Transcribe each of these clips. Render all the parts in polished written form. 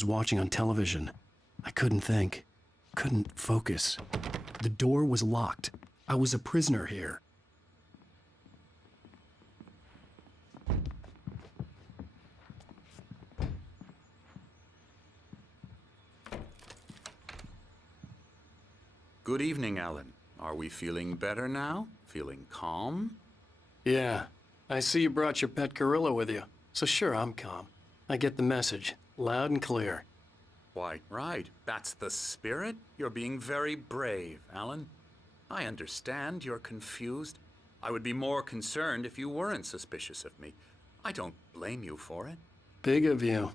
was watching on television. I couldn't think. Couldn't focus. The door was locked. I was a prisoner here. Good evening, Alan. Are we feeling better now? Feeling calm? Yeah. I see you brought your pet gorilla with you. So sure, I'm calm. I get the message. Loud and clear. Why, right. That's the spirit. You're being very brave, Alan. I understand you're confused. I would be more concerned if you weren't suspicious of me. I don't blame you for it. Big of you.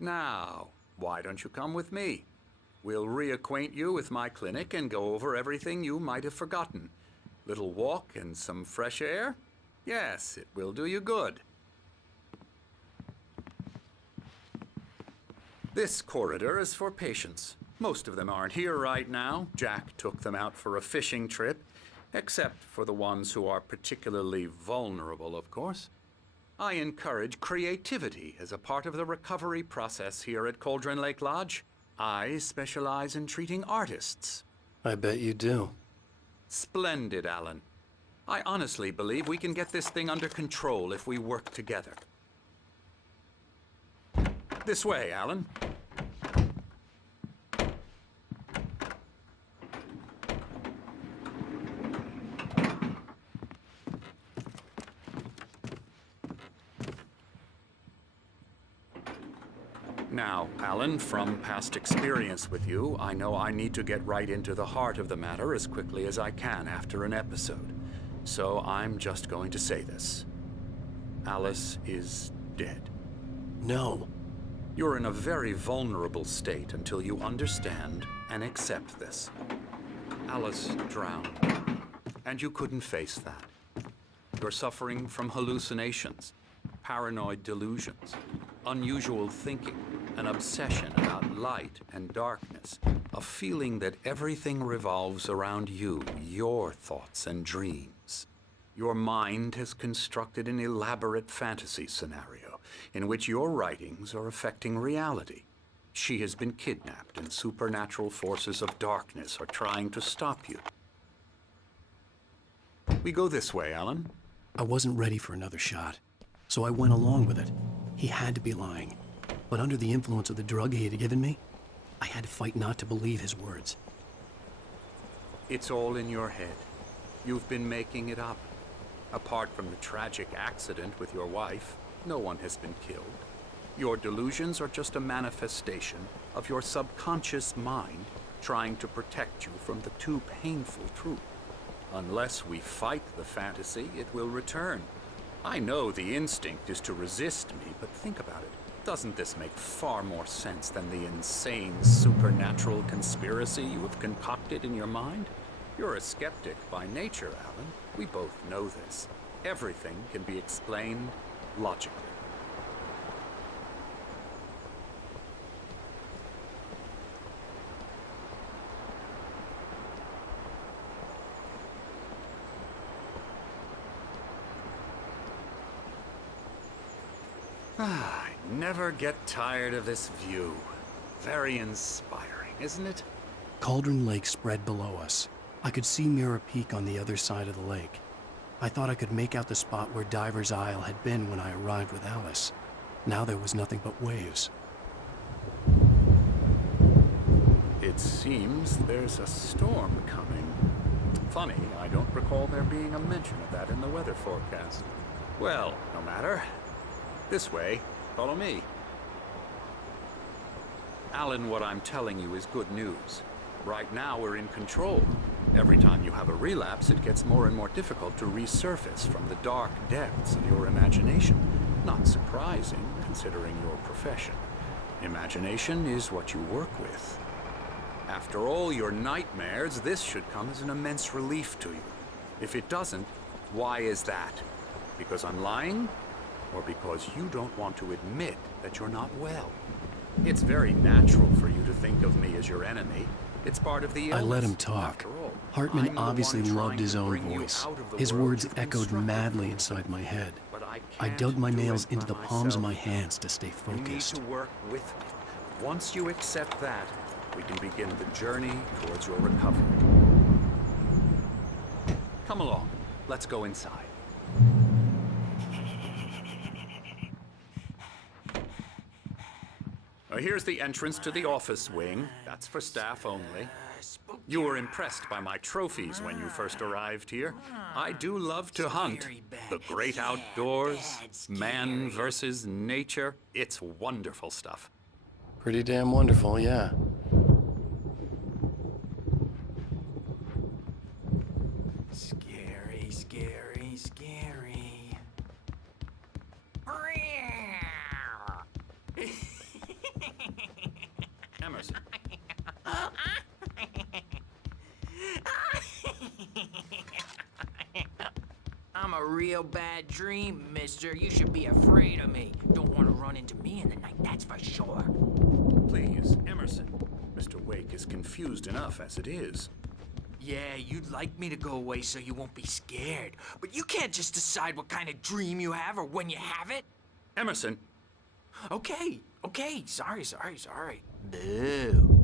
Now, why don't you come with me? We'll reacquaint you with my clinic and go over everything you might have forgotten. Little walk and some fresh air? Yes, it will do you good. This corridor is for patients. Most of them aren't here right now. Jack took them out for a fishing trip, except for the ones who are particularly vulnerable, of course. I encourage creativity as a part of the recovery process here at Cauldron Lake Lodge. I specialize in treating artists. I bet you do. Splendid, Alan. I honestly believe we can get this thing under control if we work together. This way, Alan. Now, Alan, from past experience with you, I know I need to get right into the heart of the matter as quickly as I can after an episode. So I'm just going to say this. Alice is dead. No. You're in a very vulnerable state until you understand and accept this. Alice drowned, and you couldn't face that. You're suffering from hallucinations, paranoid delusions, unusual thinking, an obsession about light and darkness, a feeling that everything revolves around you, your thoughts and dreams. Your mind has constructed an elaborate fantasy scenario in which your writings are affecting reality. She has been kidnapped and supernatural forces of darkness are trying to stop you. We go this way, Alan. I wasn't ready for another shot, so I went along with it. He had to be lying. But under the influence of the drug he had given me, I had to fight not to believe his words. It's all in your head. You've been making it up. Apart from the tragic accident with your wife, no one has been killed. Your delusions are just a manifestation of your subconscious mind trying to protect you from the too painful truth. Unless we fight the fantasy, it will return. I know the instinct is to resist me, but think about it. Doesn't this make far more sense than the insane supernatural conspiracy you have concocted in your mind? You're a skeptic by nature, Alan. We both know this. Everything can be explained logically. I never get tired of this view. Very inspiring, isn't it? Cauldron Lake spread below us. I could see Mirror Peak on the other side of the lake. I thought I could make out the spot where Diver's Isle had been when I arrived with Alice. Now there was nothing but waves. It seems there's a storm coming. Funny, I don't recall there being a mention of that in the weather forecast. Well, no matter. This way. Follow me. Alan, what I'm telling you is good news. Right now, we're in control. Every time you have a relapse, it gets more and more difficult to resurface from the dark depths of your imagination. Not surprising, considering your profession. Imagination is what you work with. After all your nightmares, this should come as an immense relief to you. If it doesn't, why is that? Because I'm lying? Or because you don't want to admit that you're not well? It's very natural for you to think of me as your enemy. It's part of the illness. I let him talk. Hartman obviously loved his own voice. His words echoed madly inside my head. I dug my nails into the palms of my hands to stay You need focused. to work with me. Once you accept that, we can begin the journey towards your recovery. Come along. Let's go inside. Here's the entrance to the office wing. That's for staff only. You were impressed by my trophies when you first arrived here. I do love to hunt. The great outdoors, man versus nature. It's wonderful stuff. Pretty damn wonderful, yeah. Scary, scary, scary. Emerson. I'm a real bad dream, mister. You should be afraid of me. Don't want to run into me in the night, that's for sure. Please, Emerson. Mr. Wake is confused enough as it is. Yeah, you'd like me to go away so you won't be scared. But you can't just decide what kind of dream you have or when you have it. Emerson. Okay. Sorry. Boo.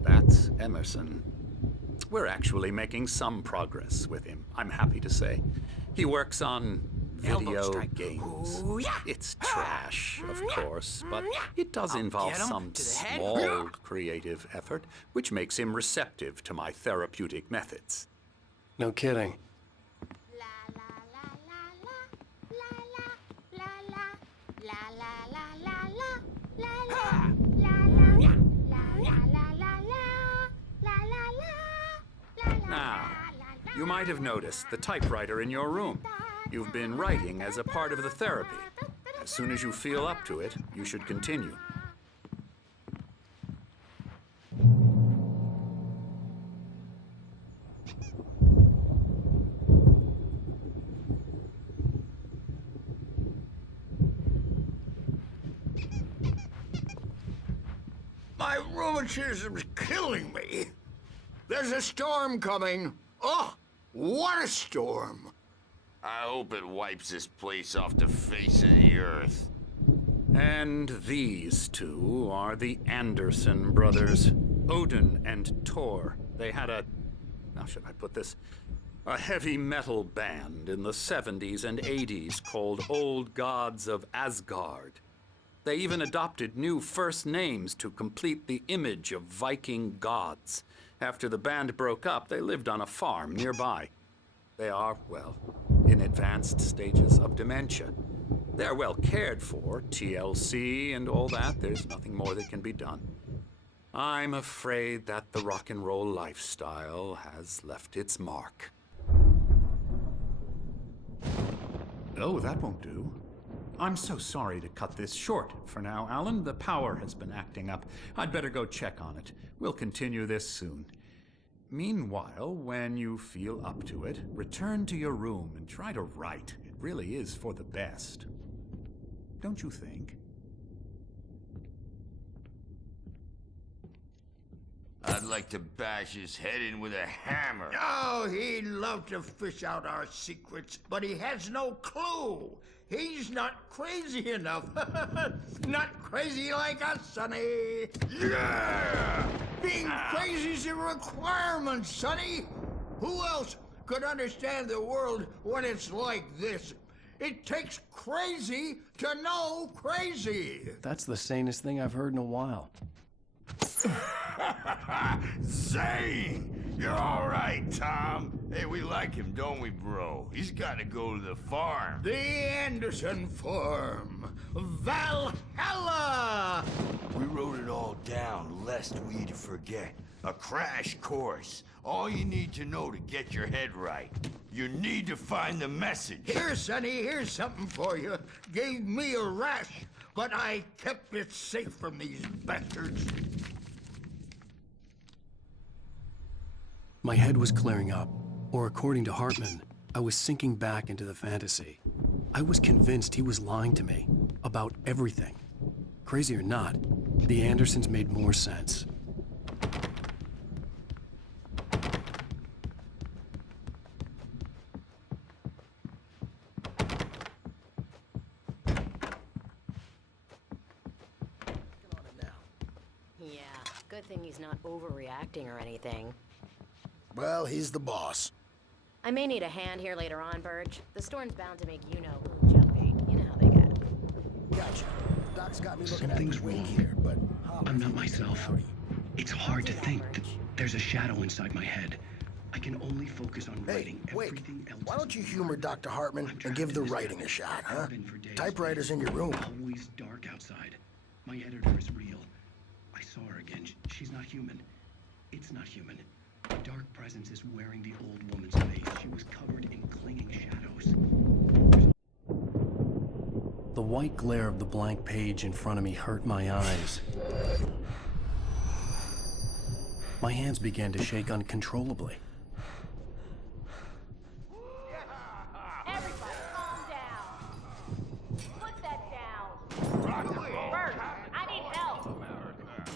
That's Emerson. We're actually making some progress with him, I'm happy to say. He works on Elbow video strike. games. Ooh, yeah. It's trash, of course, but it does involve get 'em some to the head. small creative effort, which makes him receptive to my therapeutic methods. No kidding. Now, you might have noticed the typewriter in your room. You've been writing as a part of the therapy. As soon as you feel up to it, you should continue. My rheumatism's killing me. There's a storm coming. Oh, what a storm. I hope it wipes this place off the face of the earth. And these two are the Anderson brothers, Odin and Thor. They had how should I put this? A heavy metal band in the 70s and 80s called Old Gods of Asgard. They even adopted new first names to complete the image of Viking gods. After the band broke up, they lived on a farm nearby. They are, well, in advanced stages of dementia. They're well cared for, TLC and all that. There's nothing more that can be done. I'm afraid that the rock and roll lifestyle has left its mark. Oh, that won't do. I'm so sorry to cut this short for now, Alan. The power has been acting up. I'd better go check on it. We'll continue this soon. Meanwhile, when you feel up to it, return to your room and try to write. It really is for the best. Don't you think? I'd like to bash his head in with a hammer. Oh, he'd love to fish out our secrets, but he has no clue. He's not crazy enough. Not crazy like us, Sonny. Yeah! Being crazy's a requirement, Sonny. Who else could understand the world when it's like this? It takes crazy to know crazy. That's the sanest thing I've heard in a while. Zane! You're all right, Tom. Hey, we like him, don't we, bro? He's got to go to the farm. The Anderson Farm. Valhalla! We wrote it all down, lest we forget. A crash course. All you need to know to get your head right. You need to find the message. Here, Sonny, here's something for you. Gave me a rash, but I kept it safe from these bastards. My head was clearing up, or according to Hartman, I was sinking back into the fantasy. I was convinced he was lying to me about everything. Crazy or not, the Andersons made more sense. Good thing he's not overreacting or anything. Well, he's the boss. I may need a hand here later on, Burge. The storm's bound to make you-know-who jumpy. You know how they get. Gotcha. Doc's got me looking Something's at the wake wrong. here, but... I'm not myself. It's hard to think that there's a shadow inside my head. I can only focus on Hey, writing. wait. Everything else Why is don't you humor Dr. Hartman and give the writing a shot, huh? Typewriter's in your room. Always dark outside. My editor is real. I saw her again. She's not human. It's not human. A dark presence is wearing the old woman's face. She was covered in clinging shadows. The white glare of the blank page in front of me hurt my eyes. My hands began to shake uncontrollably. Everybody, calm down. Put that down. Bert, I need help.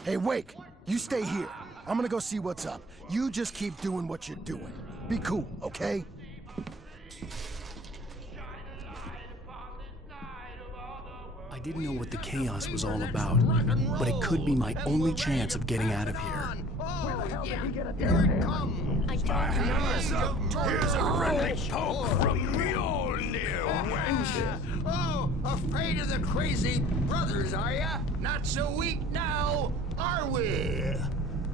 Hey, Wake, you stay here. I'm gonna go see what's up. You just keep doing what you're doing. Be cool, okay? I didn't know what the chaos was all about, but it could be my only chance of getting out of here. Here it comes. I don't know. Here's a friendly poke from the old near wench. Oh, afraid of the crazy brothers, are ya? Not so weak now, are we?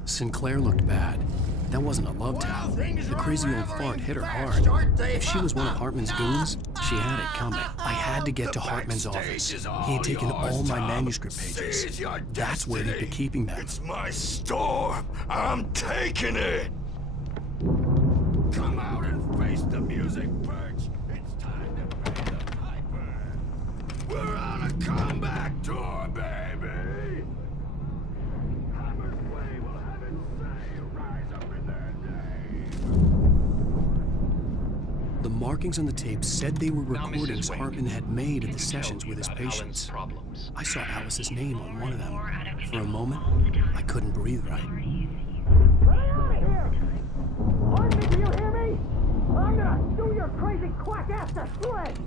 Sinclair looked bad. That wasn't a love tale. The crazy old fart hit her hard. If she was one of Hartman's goons, she had it coming. I had to get to Hartman's office. He had taken all my manuscript pages. That's where he'd been keeping them. It's my store. I'm taking it. Come out and face the music, Birch. It's time to pay the piper. We're on a comeback tour, baby. Hammer's way will have its say. Rise up in their day. The markings on the tape said they were recordings Hartman had made at the sessions with his patients. I saw Alice's name on one of them. For a moment, I couldn't breathe right. Hartman, do you hear me? I'm gonna do your crazy quack ass to shreds!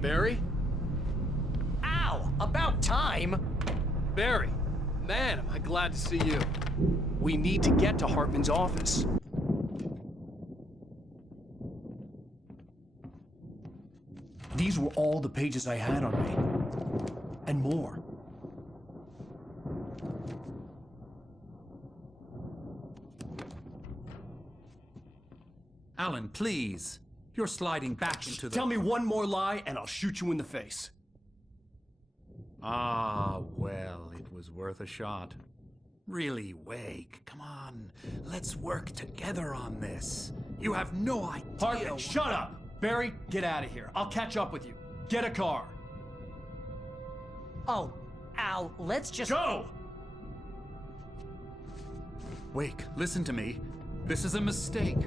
Barry? Ow! About time! Barry, man, am I glad to see you. We need to get to Hartman's office. These were all the pages I had on me. And more. Alan, please. You're sliding back into the... Tell me one more lie and I'll shoot you in the face. Ah, well, it was worth a shot. Really, Wake, come on. Let's work together on this. You have no idea... Hartman, shut up! Barry, get out of here. I'll catch up with you. Get a car. Oh, Al, let's just... Go! Wake, listen to me. This is a mistake.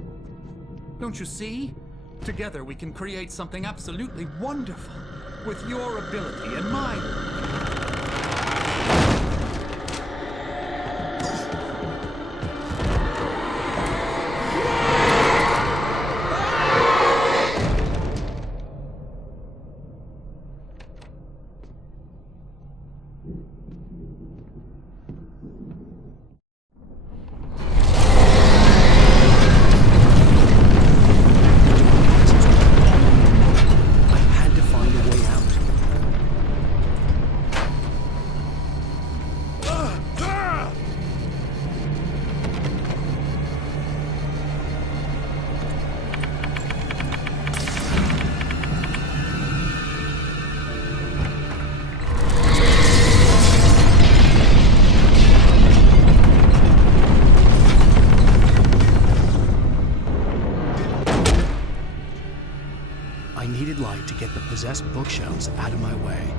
Don't you see? Together we can create something absolutely wonderful. With your ability and mine. I had to find a way out. I needed light to get the possessed bookshelves out of my way.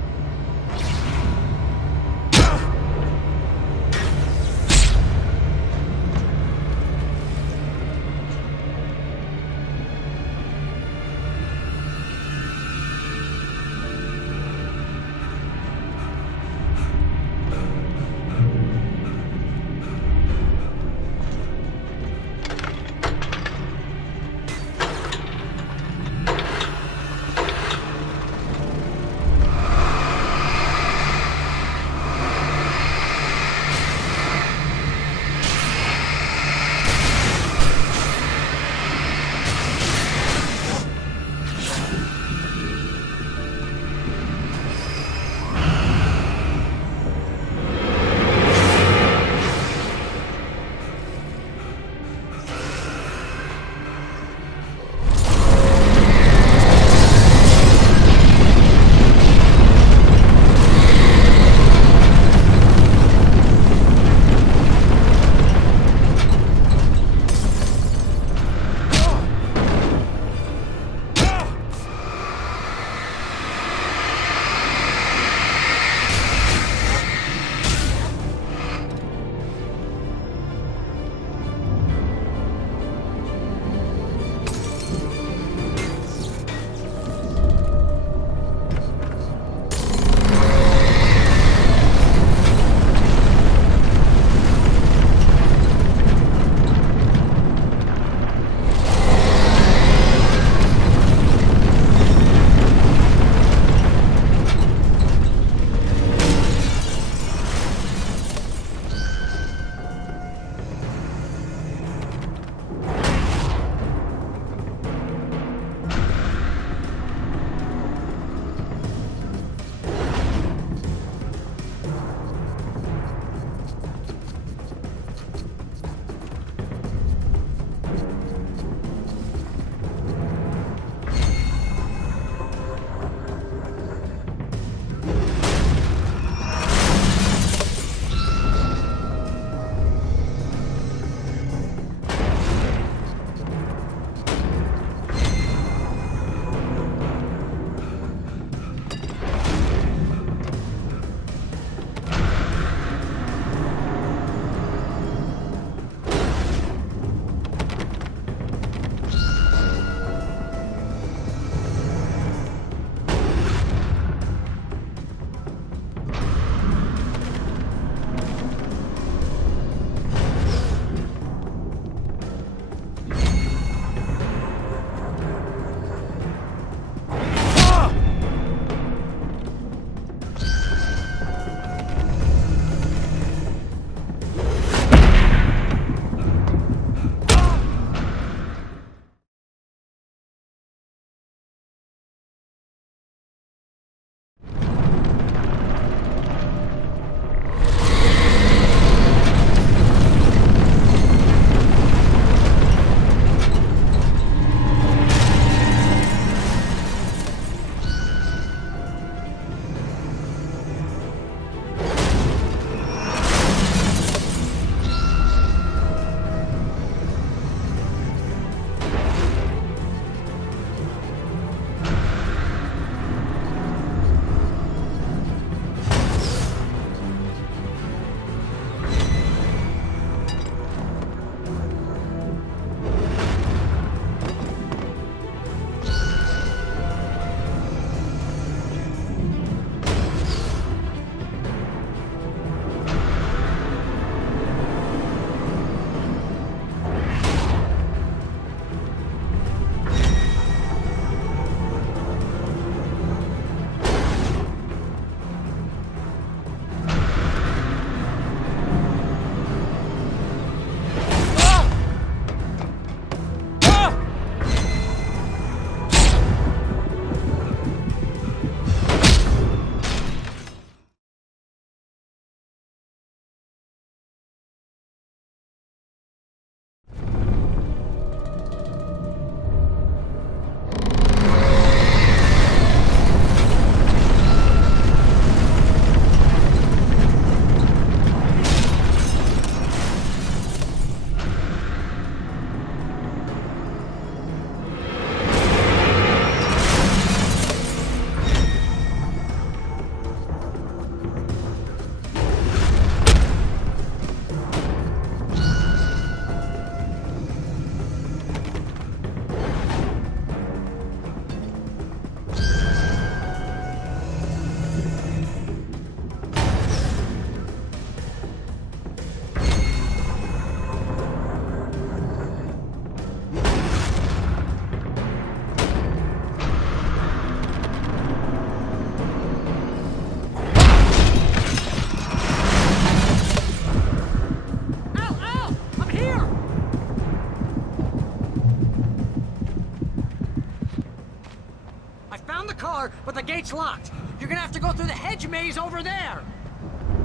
but the gate's locked. You're gonna have to go through the hedge maze over there.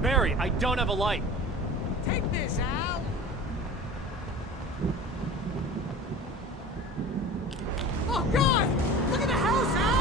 Barry, I don't have a light. Take this, Al. Oh, God! Look at the house, Al!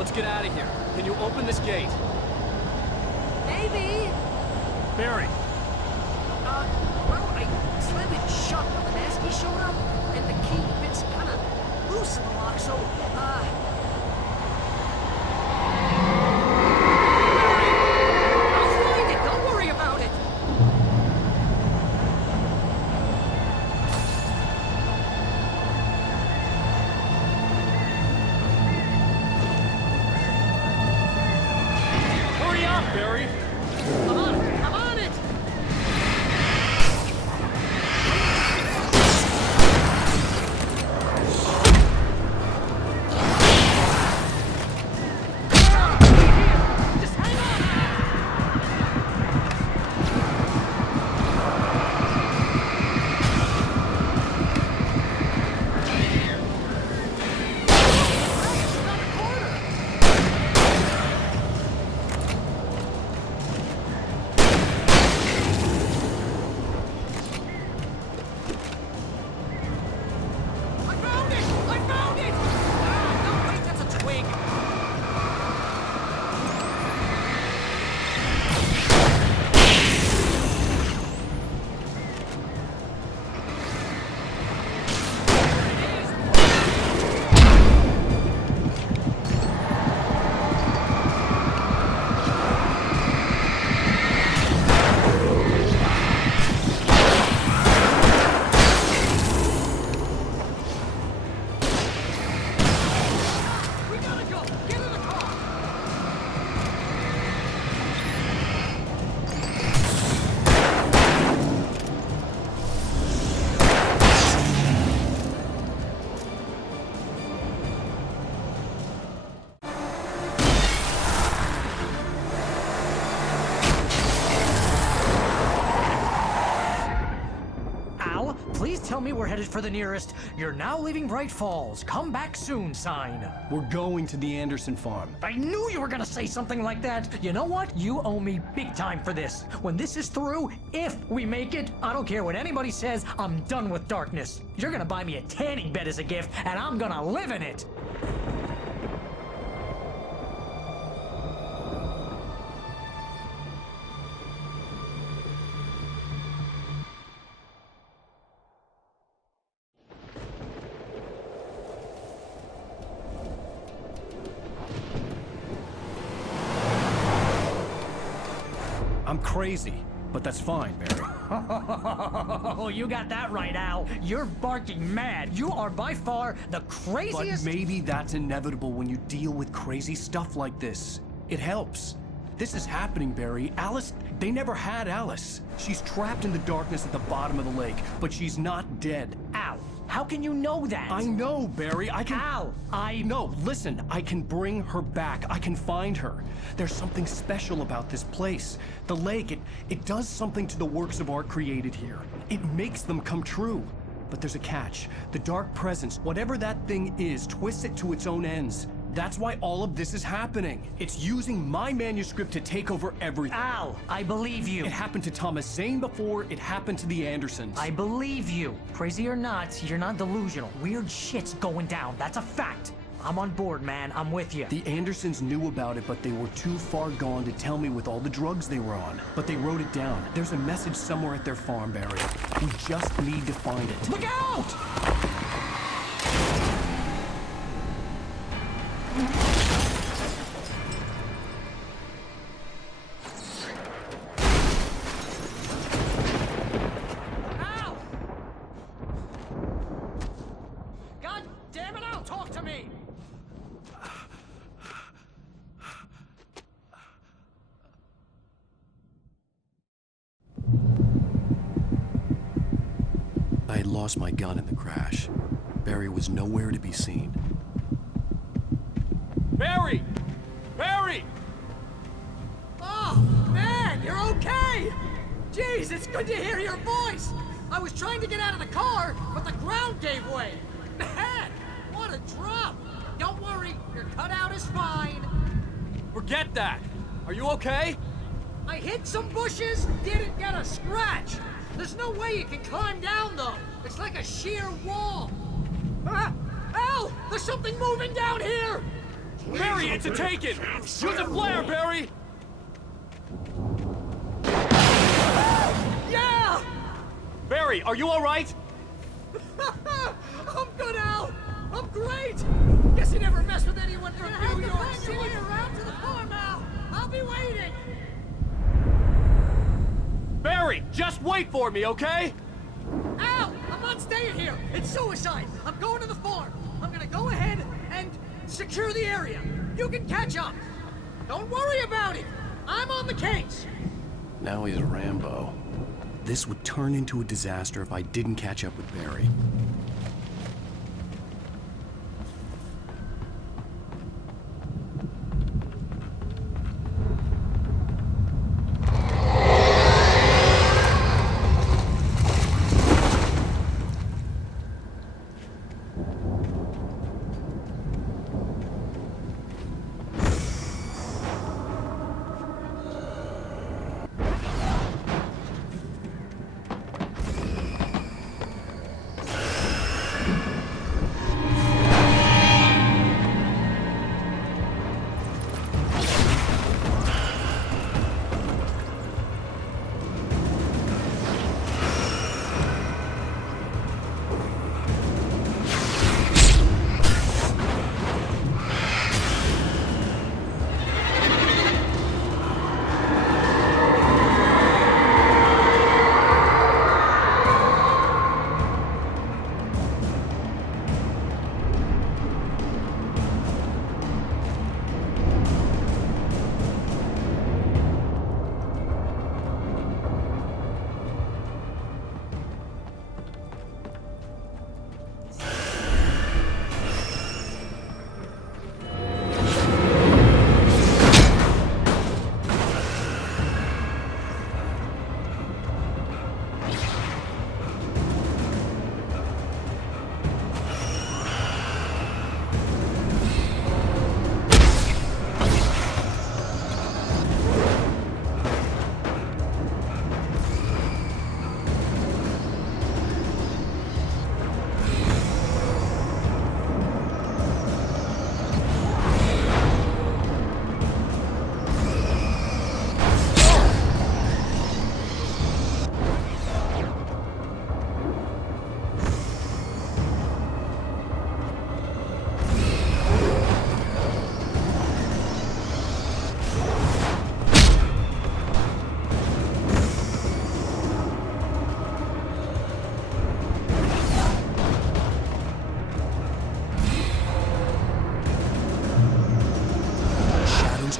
let's get out of here. Can you open this gate? Maybe. Barry, Well, I slammed it shut when the nasty showed up, and the key fits kind of loose in the lock, so, I'll find it. Don't worry about it. hurry up, Barry. I'm on it. I'm on it. Just hang on. Hey, it's around the corner. I found it! I found it! Ah, no, wait, that's a twig. We gotta go! Get in the car! Al, please tell me we're headed for the nearest "You're now leaving Bright Falls. Come back soon" sign. We're going to the Anderson farm. I knew you were gonna say something like that. You know what? You owe me big time for this. When this is through, if we make it, I don't care what anybody says, I'm done with darkness. You're gonna buy me a tanning bed as a gift, and I'm gonna live in it. I'm crazy, but that's fine, Barry. Oh, you got that right, Al. You're barking mad. You are by far the But craziest. maybe that's inevitable when you deal with crazy stuff like this. It helps. This is happening, Barry. Alice, they never had Alice. She's trapped in the darkness at the bottom of the lake, but she's not dead. Al, how can you know that? I know, Barry. I can... Al, No, listen. I can bring her back. I can find her. There's something special about this place. The lake, it does something to the works of art created here. It makes them come true. But there's a catch. The dark presence, whatever that thing is, twists it to its own ends. That's why all of this is happening. It's using my manuscript to take over everything. Al, I believe you. It happened to Thomas Zane before, it happened to the Andersons. I believe you. Crazy or not, you're not delusional. Weird shit's going down. That's a fact. I'm on board, man. I'm with you. The Andersons knew about it, but they were too far gone to tell me with all the drugs they were on. But they wrote it down. There's a message somewhere at their farm, Barry. We just need to find it. Look out! Al! God damn it, Al, talk to me! I had lost my gun in the crash. Barry was nowhere to be seen. Barry! Barry! Oh, man, you're okay! Jeez, it's good to hear your voice! I was trying to get out of the car, but the ground gave way! Man, what a drop! Don't worry, your cutout is fine. Forget that! Are you okay? I hit some bushes, didn't get a scratch! There's no way you can climb down, though! It's like a sheer wall! Ah! Al! There's something moving down here! Barry, Barry, it's a taken! Use a flare, Barry! Yeah! Barry, are you alright? I'm good, Al! I'm great! Guess you never mess with anyone from New York City. Find your way around to the farm, Al! I'll be waiting! Barry, just wait for me, okay? Al! I'm not staying here! It's suicide! I'm going to the farm! I'm gonna go ahead and secure the area! You can catch up! Don't worry about it! I'm on the case! Now he's Rambo. This would turn into a disaster if I didn't catch up with Barry.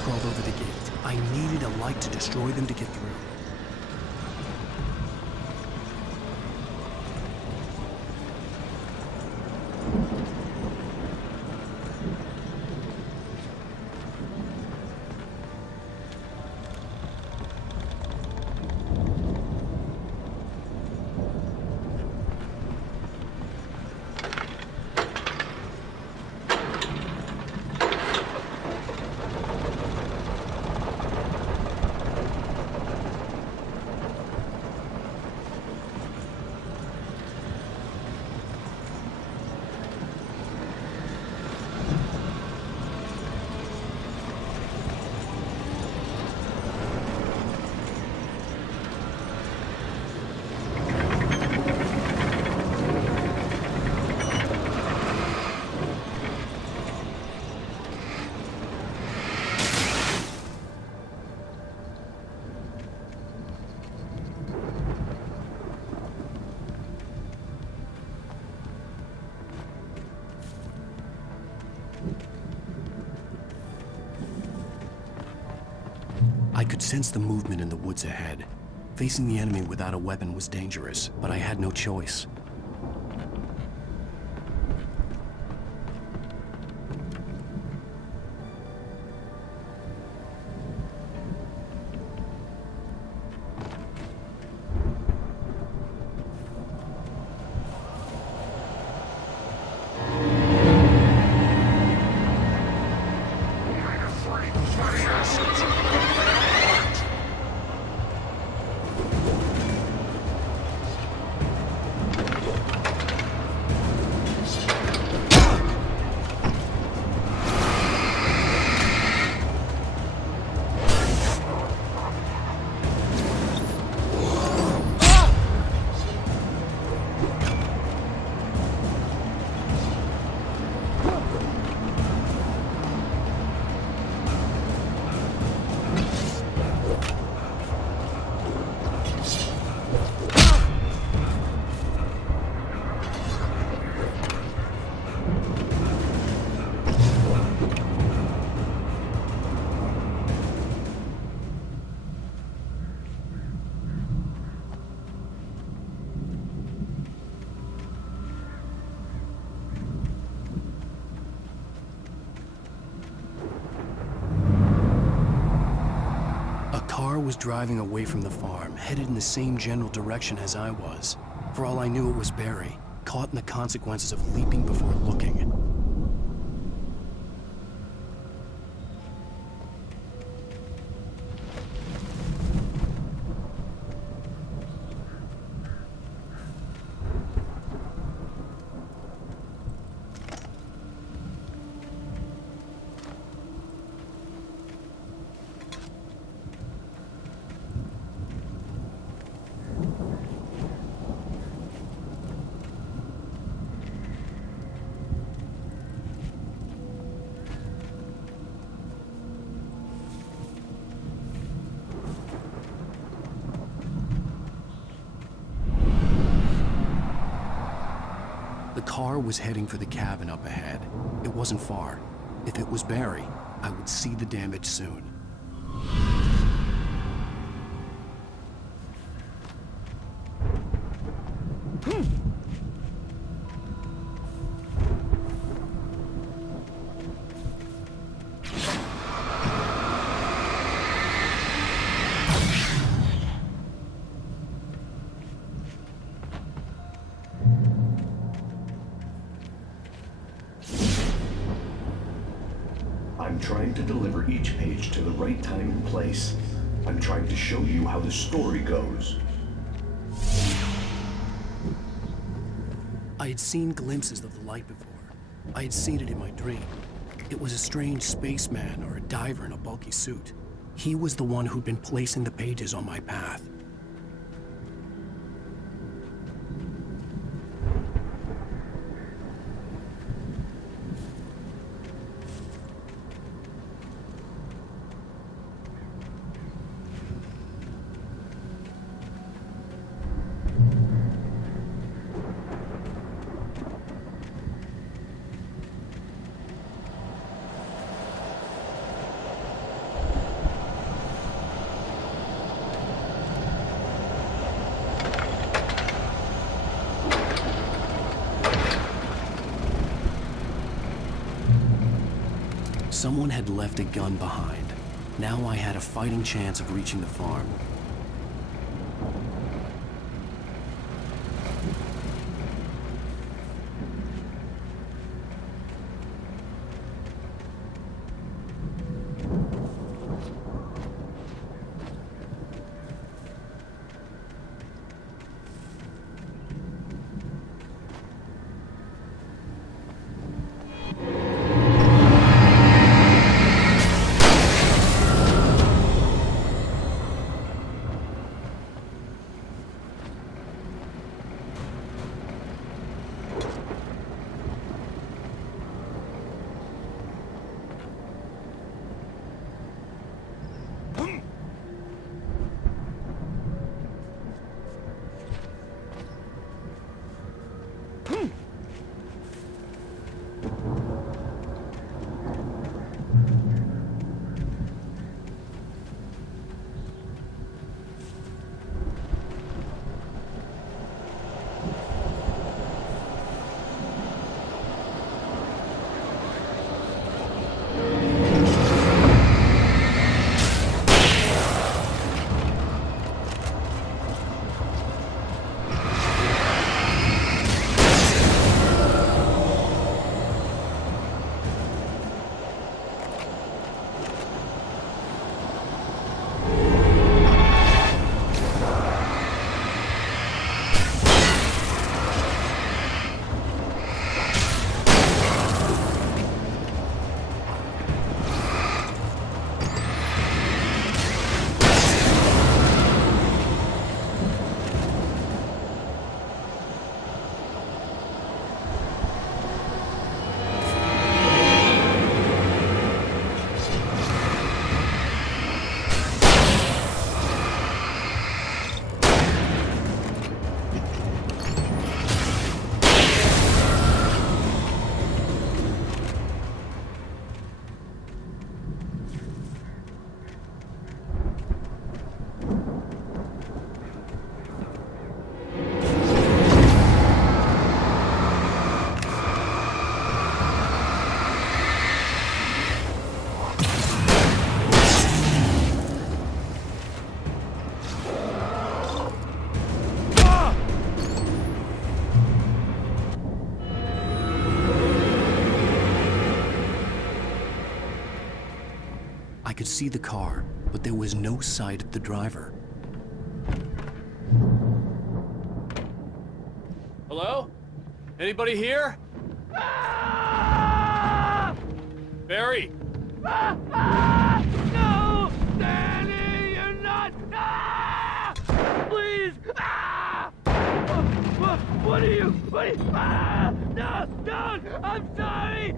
Crawled over the gate. I needed a light to destroy them to get through. I could sense the movement in the woods ahead. Facing the enemy without a weapon was dangerous, but I had no choice. car was driving away from the farm, headed in the same general direction as I was. For all I knew, it was Barry, caught in the consequences of leaping before looking. The car was heading for the cabin up ahead. It wasn't far. If it was Barry, I would see the damage soon. I'm trying to deliver each page to the right time and place. I'm trying to show you how the story goes. I had seen glimpses of the light before. I had seen it in my dream. It was a strange spaceman or a diver in a bulky suit. He was the one who'd been placing the pages on my path. Someone had left a gun behind. Now I had a fighting chance of reaching the farm. I could see the car, but there was no sight of the driver. Hello? Anybody here? Barry! No! Danny, you're not! Please! What are you? No! Don't! I'm sorry!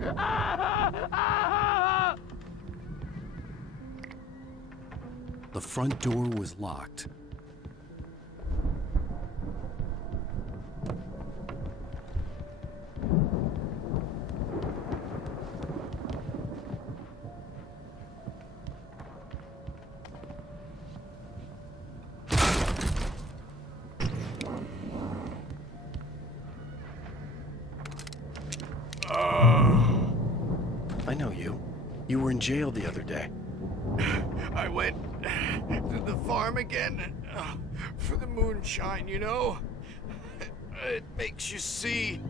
The front door was locked. I know you. You were in jail the other day. I went to the farm again for the moonshine, you know? It makes you see.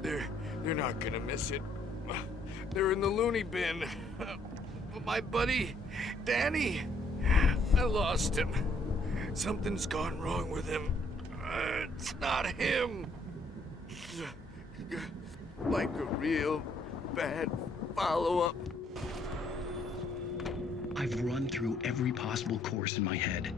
They're not gonna miss it. They're in the loony bin. But my buddy, Danny, I lost him. Something's gone wrong with him. It's not him. Like a real bad follow-up. I've run through every possible course in my head.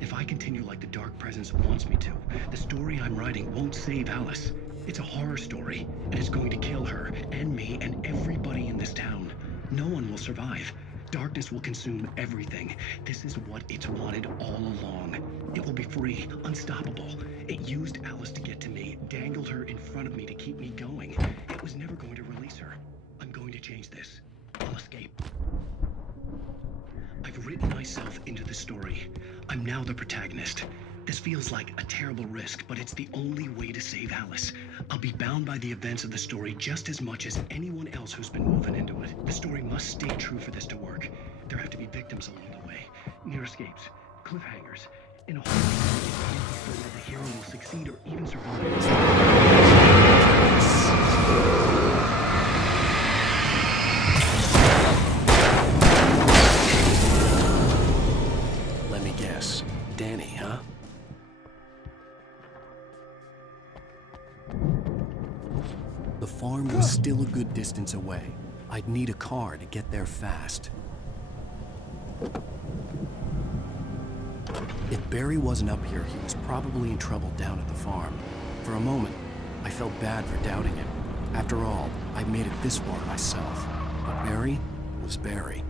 If I continue like the Dark Presence wants me to, the story I'm writing won't save Alice. It's a horror story, and it's going to kill her, and me, and everybody in this town. No one will survive. Darkness will consume everything. This is what it's wanted all along. It will be free, unstoppable. It used Alice to get to me, dangled her in front of me to keep me going. It was never going to release her. I'm going to change this. I'll escape. I've written myself into the story. I'm now the protagonist. This feels like a terrible risk, but it's the only way to save Alice. I'll be bound by the events of the story just as much as anyone else who's been woven into it. The story must stay true for this to work. There have to be victims along the way. Near escapes. Cliffhangers. In a whole way, that the hero will succeed or even survive. Let me guess. Danny, huh? The farm was still a good distance away. I'd need a car to get there fast. If Barry wasn't up here, he was probably in trouble down at the farm. For a moment, I felt bad for doubting him. After all, I'd made it this far myself. But Barry was Barry.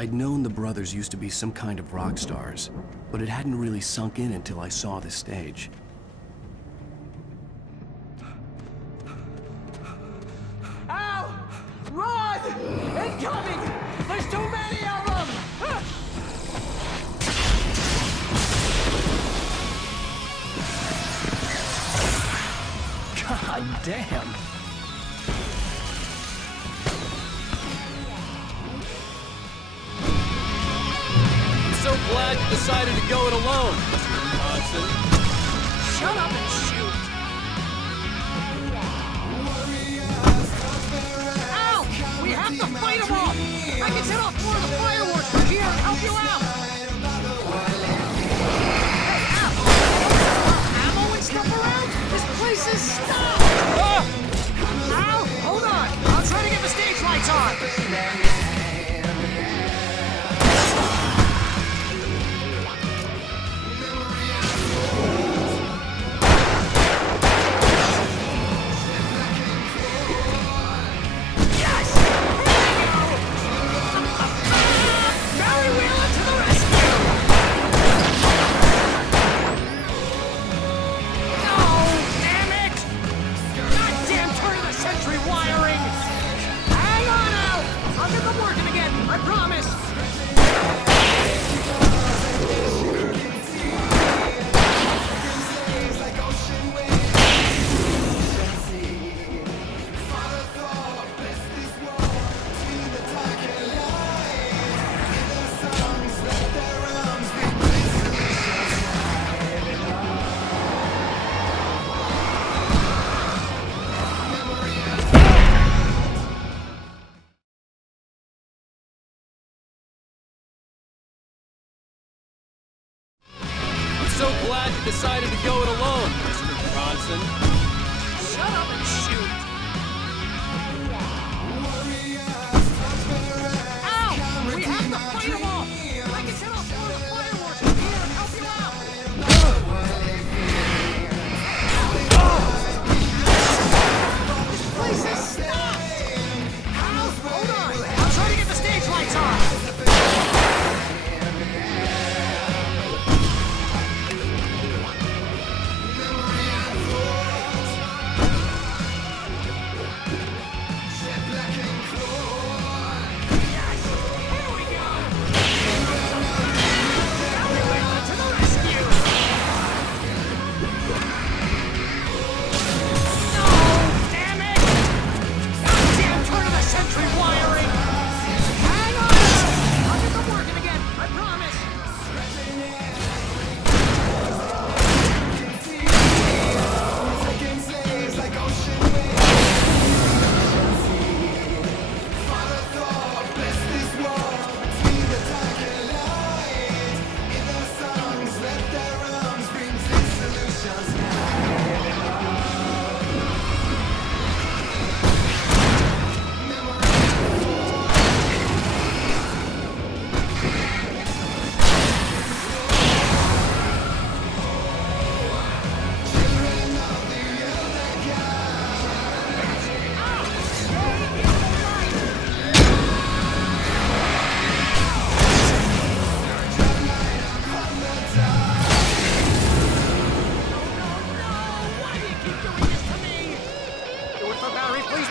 I'd known the brothers used to be some kind of rock stars, but it hadn't really sunk in until I saw the stage. Ow! Run! Incoming! There's too many of them! God damn. I'm so glad you decided to go it alone, Mr. Johnson. Shut up and shoot! Ow! We have to fight them all! I can set off more of the fireworks from here and help you out! Hey, ow! Ammo and stuff around? This place is stopped! Ow! Hold on! I'll try to get the stage lights on! So glad you decided to go it alone, Mr. Bronson. Shut up and shoot! Ow! We have to fight them all! I can set off more of the fireworks from here and help you out! This place is stopped! Ow! Hold on! I'll try to get the stage lights on!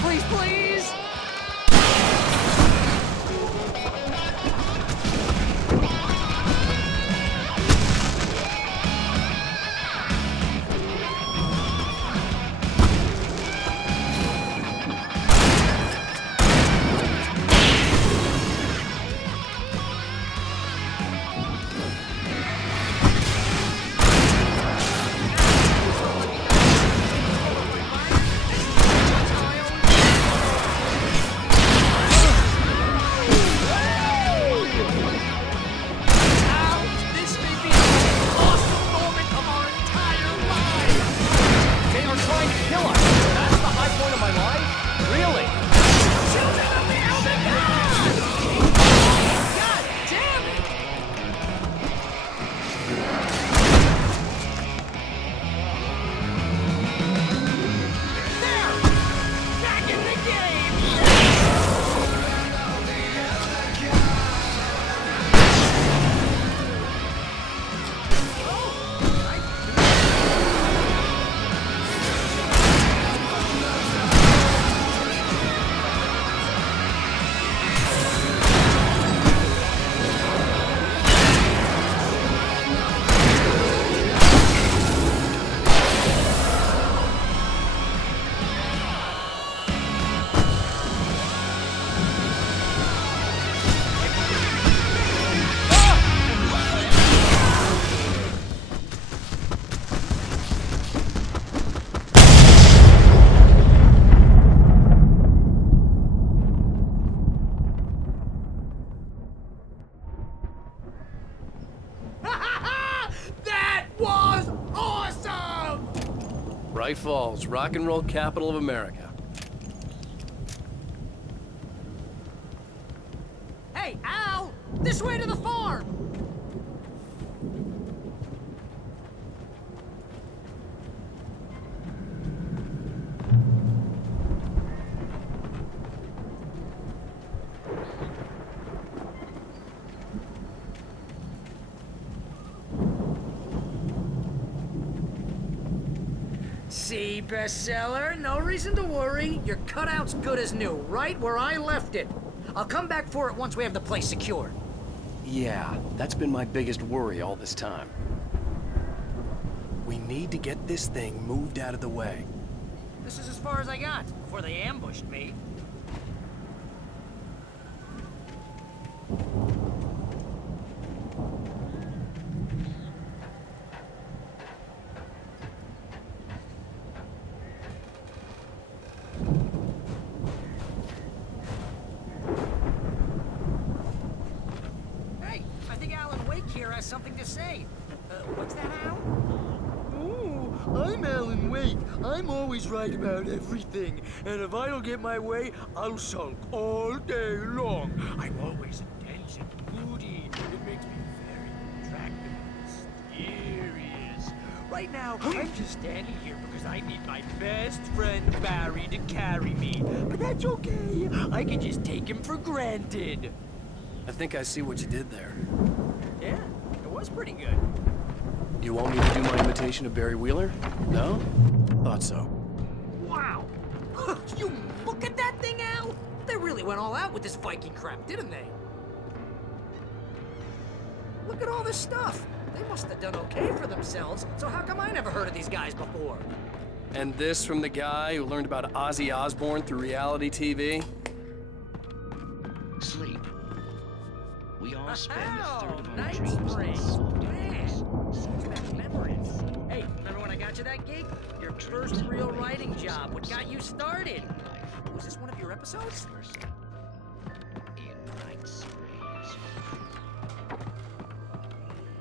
Please, please! Falls, rock and roll capital of America. Hey, Al! This way to the farm! See, bestseller? No reason to worry. Your cutout's good as new, right where I left it. I'll come back for it once we have the place secured. Yeah, that's been my biggest worry all this time. We need to get this thing moved out of the way. This is as far as I got before they ambushed me. Hey, I think Alan Wake here has something to say. What's that, Al? Oh, I'm Alan Wake. I'm always right about everything. And if I don't get my way, I'll sulk all day long. I'm always intense and moody. It makes me very attractive and mysterious. Right now, I'm just standing here because I need my best friend Barry to carry me. But that's okay. I can just take him for granted. I think I see what you did there. Yeah, it was pretty good. You want me to do my imitation of Barry Wheeler? No? Thought so. Wow! You look at that thing, Al! They really went all out with this Viking crap, didn't they? Look at all this stuff. They must have done okay for themselves, so how come I never heard of these guys before? And this from the guy who learned about Ozzy Osbourne through reality TV? Sleep. We all spend a third of our Night dreams Spring. in soft Man, areas. brings back memories. Hey, remember when I got you that gig? Your first real writing job. What got you started? Was this one of your episodes? In Night Springs.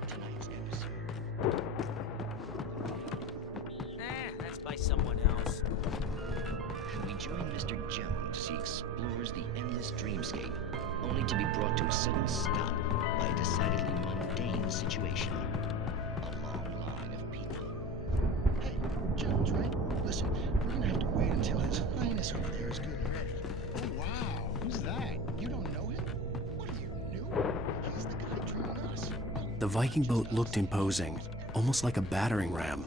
Tonight's episode. That's by someone else. We join Mr. Jones as he explores the endless dreamscape, only to be brought to a sudden stop by a decidedly mundane situation. A long line of people. Hey, Jones, right? Listen, we're gonna have to wait until His Highness over there is good and ready. Oh, wow. Who's that? You don't know him? What are you, new? He's the guy dreaming us. The Viking boat looked imposing, almost like a battering ram.